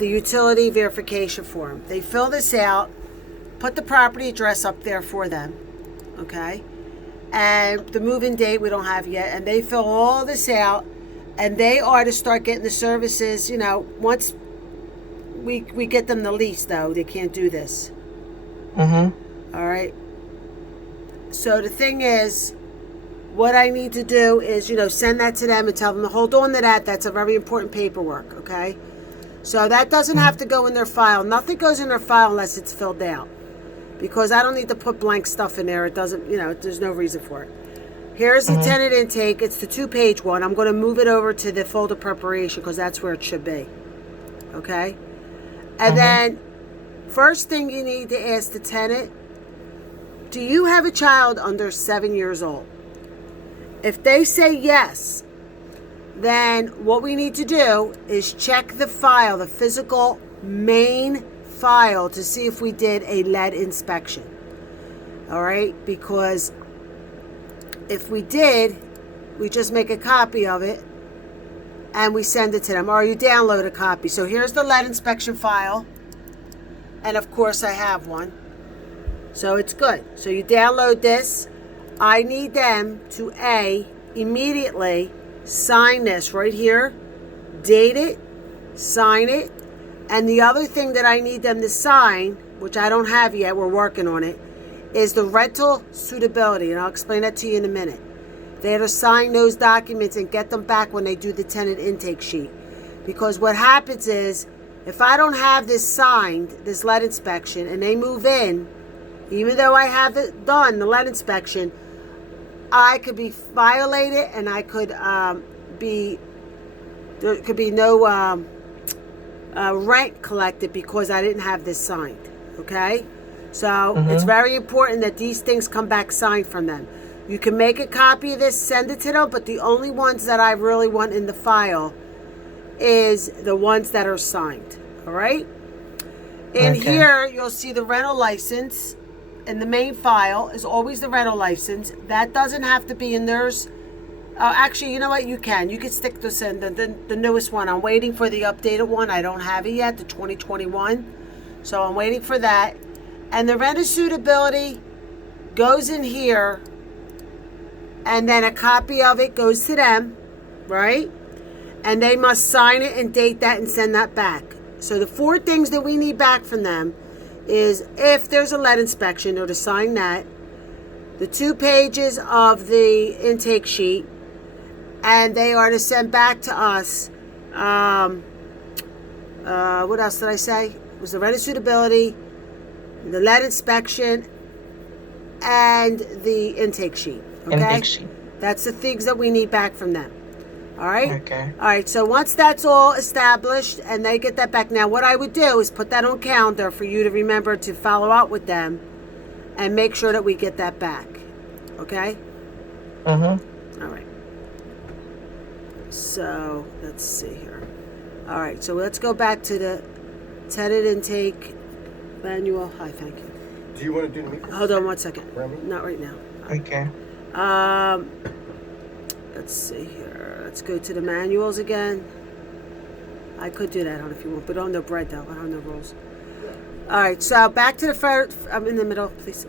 the utility verification form. They fill this out, put the property address up there for them, okay? And the move-in date we don't have yet, and they fill all this out, and they are to start getting the services, once we get them the lease, though, they can't do this. All right? So the thing is, what I need to do is, send that to them and tell them to hold on to that. That's a very important paperwork, okay? So that doesn't have to go in their file. Nothing goes in their file unless it's filled out. Because I don't need to put blank stuff in there. It doesn't, there's no reason for it. Here's the tenant intake. It's the 2-page one. I'm going to move it over to the folder preparation because that's where it should be. Okay? And then, first thing you need to ask the tenant, do you have a child under 7 years old? If they say yes, then what we need to do is check the file, the physical main file, to see if we did a lead inspection. All right? Because if we did, we just make a copy of it and we send it to them, or you download a copy. So here's the lead inspection file, and of course I have one, so it's good. So you download this. I need them to immediately sign this right here, date it, sign it, and the other thing that I need them to sign, which I don't have yet, we're working on it, is the rental suitability, and I'll explain that to you in a minute. They have to sign those documents and get them back when they do the tenant intake sheet. Because what happens is, if I don't have this signed, this lead inspection, and they move in, even though I have it done, the lead inspection, I could be violated, and I could there could be no rent collected because I didn't have this signed. Okay? So it's very important that these things come back signed from them. You can make a copy of this, send it to them, but the only ones that I really want in the file is the ones that are signed. All right? In here, you'll see the rental license. In the main file is always the rental license. That doesn't have to be in theirs. Actually, you know what? You can stick this in the newest one. I'm waiting for the updated one. I don't have it yet, the 2021. So I'm waiting for that. And the rental suitability goes in here, and then a copy of it goes to them, right? And they must sign it and date that and send that back. So the 4 things that we need back from them is, if there's a lead inspection, they're to sign that, the 2 pages of the intake sheet, and they are to send back to us, what else did I say? It was the rental suitability, the lead inspection, and the intake sheet. Okay? Intake sheet. That's the things that we need back from them. All right? Okay. All right, so once that's all established and they get that back, now what I would do is put that on calendar for you to remember to follow up with them and make sure that we get that back. Okay? All right. So, let's see here. All right, so let's go back to the tenant intake manual. Hi, thank you. Do you want to do the meeting? Hold on one second. Remy? Not right now. Okay. Let's see here. Let's go to the manuals again. I could do that, if you want, but I don't know bread though. I don't know rules. All right, so back to the first. I'm in the middle, please.